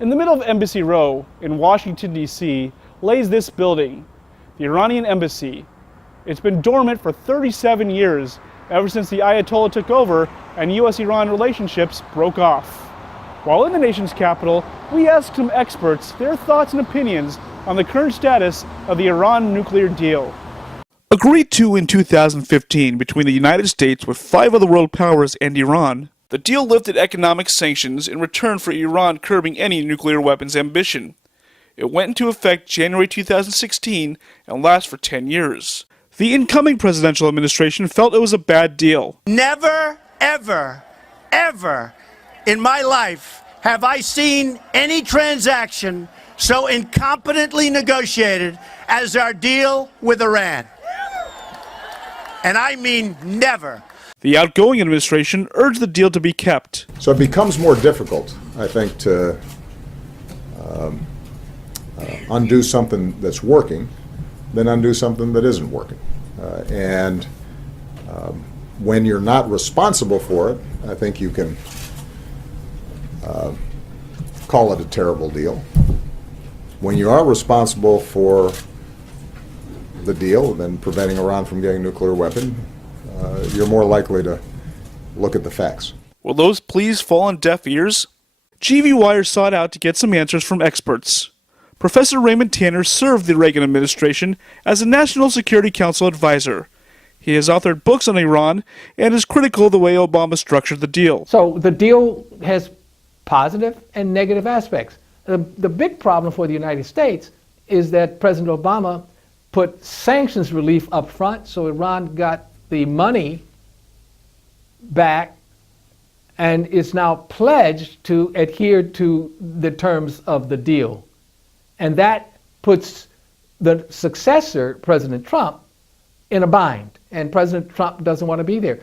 In the middle of Embassy Row in Washington, D.C., lays this building, the Iranian Embassy. It's been dormant for 37 years, ever since the Ayatollah took over and U.S.-Iran relationships broke off. While in the nation's capital, we asked some experts their thoughts and opinions on the current status of the Iran nuclear deal. Agreed to in 2015 between the United States with 5 other world powers and Iran, the deal lifted economic sanctions in return for Iran curbing any nuclear weapons ambition. It went into effect January 2016 and lasts for 10 years. The incoming presidential administration felt it was a bad deal. Never, ever, ever in my life have I seen any transaction so incompetently negotiated as our deal with Iran. And I mean never. The outgoing administration urged the deal to be kept. So it becomes more difficult, I think, to undo something that's working than undo something that isn't working. When you're not responsible for it, I think you can call it a terrible deal. When you are responsible for the deal and preventing Iran from getting a nuclear weapon, you're more likely to look at the facts. Will those pleas fall on deaf ears? GWIRE sought out to get some answers from experts. Professor Raymond Tanner served the Reagan administration as a National Security Council advisor. He has authored books on Iran and is critical of the way Obama structured the deal. So the deal has positive and negative aspects. The big problem for the United States is that President Obama put sanctions relief up front, so Iran got the money back and is now pledged to adhere to the terms of the deal. And that puts the successor, President Trump, in a bind. And President Trump doesn't want to be there.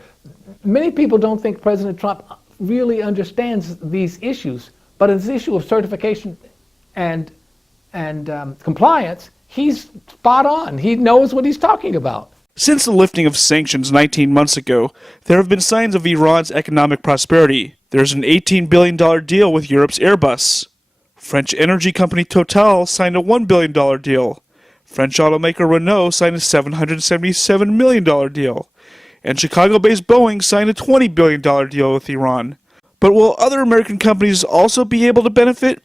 Many people don't think President Trump really understands these issues, but in this issue of certification and compliance, he's spot on. He knows what he's talking about. Since the lifting of sanctions 19 months ago, there have been signs of Iran's economic prosperity. There's an $18 billion deal with Europe's Airbus. French energy company Total signed a $1 billion deal. French automaker Renault signed a $777 million deal. And Chicago-based Boeing signed a $20 billion deal with Iran. But will other American companies also be able to benefit?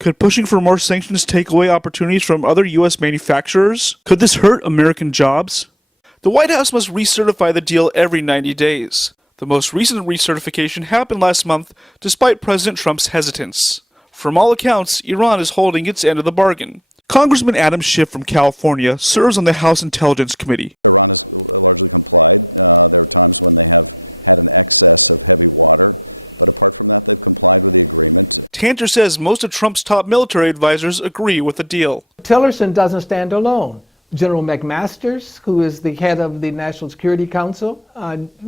Could pushing for more sanctions take away opportunities from other U.S. manufacturers? Could this hurt American jobs? The White House must recertify the deal every 90 days. The most recent recertification happened last month despite President Trump's hesitance. From all accounts, Iran is holding its end of the bargain. Congressman Adam Schiff from California serves on the House Intelligence Committee. Iran has largely complied. There are times when they have had an excess of heavy water, but apart from that, they've complied with the agreement. Tanter says most of Trump's top military advisors agree with the deal. Tillerson doesn't stand alone. General McMaster, who is the head of the National Security Council,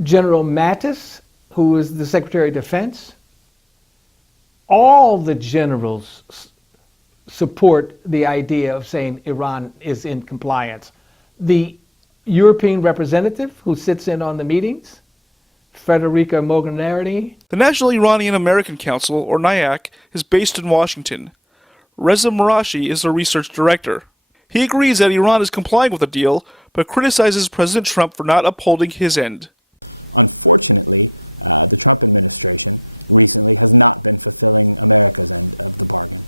General Mattis, who is the Secretary of Defense, all the generals support the idea of saying Iran is in compliance. The European representative who sits in on the meetings, Federica Mogherini. The National Iranian American Council, or NIAC, is based in Washington. Reza Marashi is the research director. He agrees that Iran is complying with the deal, but criticizes President Trump for not upholding his end. Unfortunately, the Trump administration recently has not been fulfilling America's end of the bargain,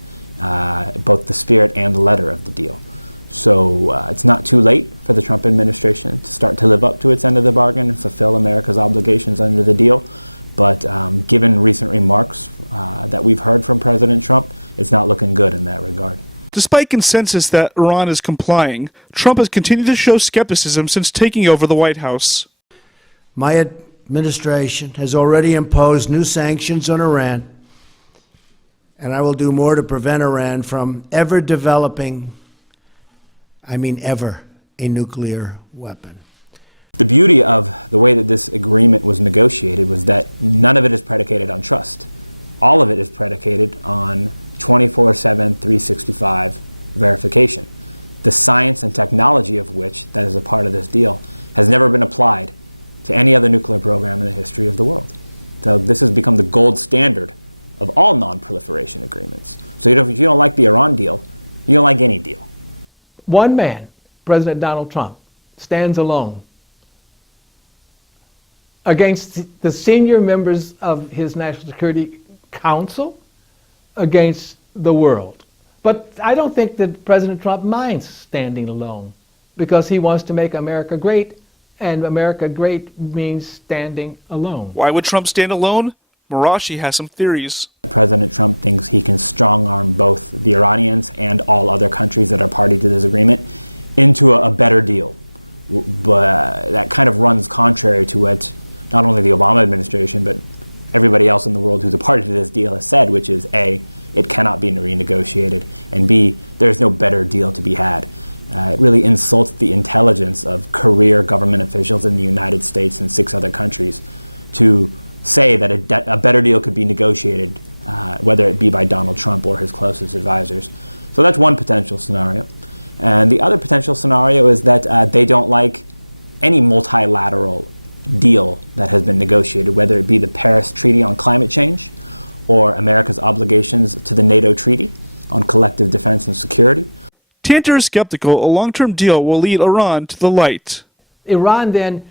both the spirit and the letter of the deal. So it's not too late for the Trump administration to start to live up to its end of the bargain and fulfill America's obligations under the deal. But given recent remarks that we've heard from President Trump, it's not looking good in that regard. Despite consensus that Iran is complying, Trump has continued to show skepticism since taking over the White House. My administration has already imposed new sanctions on Iran, and I will do more to prevent Iran from ever developing, ever, a nuclear weapon. The beauty of the way that this agreement was negotiated was that none of it is predicated on trust. All of it is predicated on 24/7, 365 verification. The science and technology of which that is a part of this deal has never been applied to any other nuclear program in the history of the world. So this has become the gold standard of all non-proliferation agreements. So if you don't like the Iran deal, you don't like any deal. One man, President Donald Trump, stands alone against the senior members of his National Security Council, against the world. But I don't think that President Trump minds standing alone, because he wants to make America great, and America great means standing alone. Why would Trump stand alone? Marashi has some theories. President Trump thinks he can strong-arm both the Iranians and all other countries that are party to this agreement into a better deal. But that kind of runs contrary to what not only the Obama administration, but everybody else in the world who's a party to this deal has said, which is A, it cannot be renegotiated, and B, there's no better deal to be had. It really insults the intelligence of career government officials in the United States and 6 other countries to say that a better deal could be negotiated, whether it be by Donald Trump or his closest advisors. So that's one potential scenario. And the other potential scenario is that they don't like any multilateral deal that has been negotiated, whether it be the Paris Treaty on climate change or America's obligations to the NATO Treaty on collective defense and security. Tanter is skeptical a long-term deal will lead Iran to the light. Iran then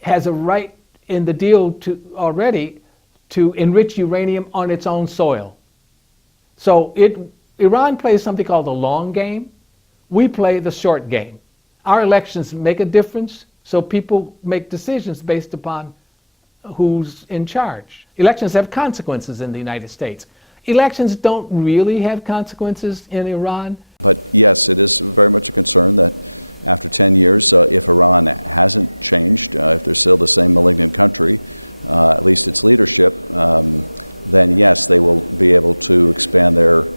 has a right in the deal already to enrich uranium on its own soil. So Iran plays something called the long game. We play the short game. Our elections make a difference, so people make decisions based upon who's in charge. Elections have consequences in the United States. Elections don't really have consequences in Iran. But yes, it is very much a concern that after 10 years, if Iran hasn't changed, if they're still the same malignant country, at least its leadership, then yes, they will be able to expand their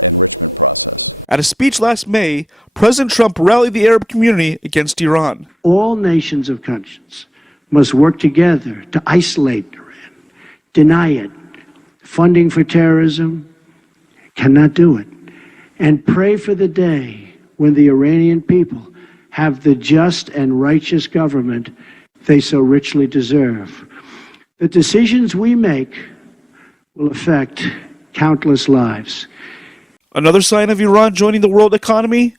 enrichment process. At a speech last May, President Trump rallied the Arab community against Iran. All nations of conscience must work together to isolate Iran, deny it. Funding for terrorism, cannot do it. And pray for the day when the Iranian people have the just and righteous government they so richly deserve. The decisions we make will affect countless lives. Another sign of Iran joining the world economy?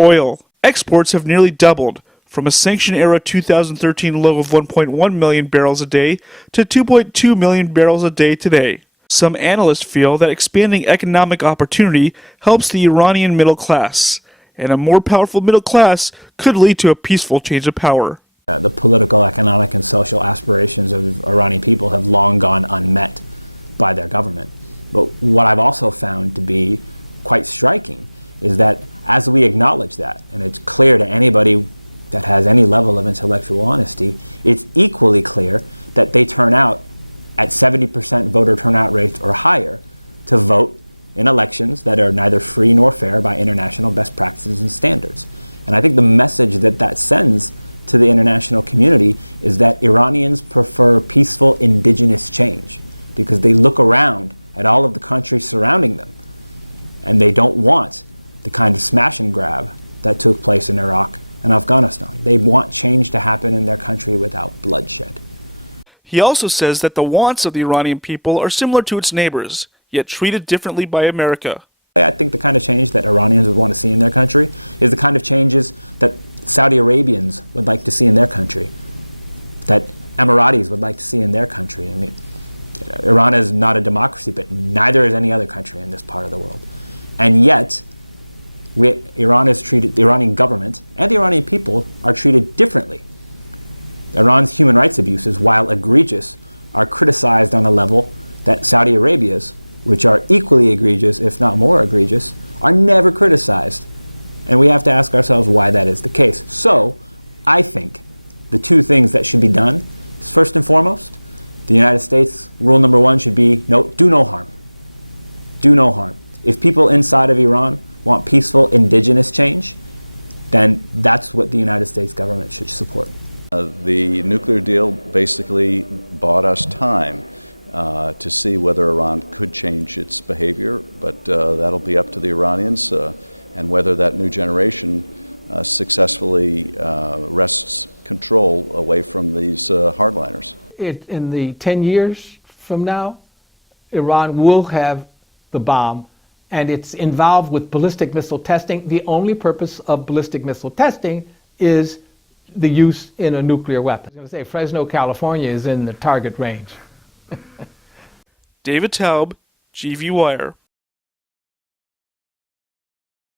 Oil. Exports have nearly doubled, from a sanction-era 2013 low of 1.1 million barrels a day to 2.2 million barrels a day today. Some analysts feel that expanding economic opportunity helps the Iranian middle class, and a more powerful middle class could lead to a peaceful change of power. The political, economic, and social aspirations of Iranian people have long gone unmet by their government. But what I've also found to be quite striking is that as we acknowledge that, and it's clear to anybody that has any level of intellectual honesty, it's equally clear that they turn out at 70% voter turnout rates or higher to vote in elections that are neither free nor fair by international best practices and standards. And I think the message that that sends to the international community is that Iranians prefer peaceful indigenous change, because they look around at all of the countries surrounding them and they don't want the kind of smash and grab that took place in Iraq and Afghanistan. They want change to happen in their country without bloodshed. He also says that the wants of the Iranian people are similar to its neighbors, yet treated differently by America. I think the kind of change that Iranians would want to see in their country is the kind of changes that Saudi Arabians would like to see in their country, that Emiratis would like to see in their country. I mean, Iran is not a democracy, but neither is any other country in this part of the world. And yet, Iran is treated, the Iranian government and the Iranian people are treated differently. Iran's human rights abuses, while egregious, are criticized on a level that Saudi Arabia's, which are equally egregious, if not more egregious, are never criticized. And we have to ask ourselves why that is the case. So, I think the two things that should be done is, first and foremost, the United States, rule number one should be do no harm. Do no harm. If people inside of Iran want peaceful indigenous change, then that's what the United States government should support. The nuclear deal basically bought us time to see whether Iran could change its behavior, but that'll be up to the Iranians and whether that new generation successfully wrests control away from these hardliners. In the 10 years from now, Iran will have the bomb, and it's involved with ballistic missile testing. The only purpose of ballistic missile testing is the use in a nuclear weapon. I was going to say Fresno, California is in the target range. David Taub, GWIRE.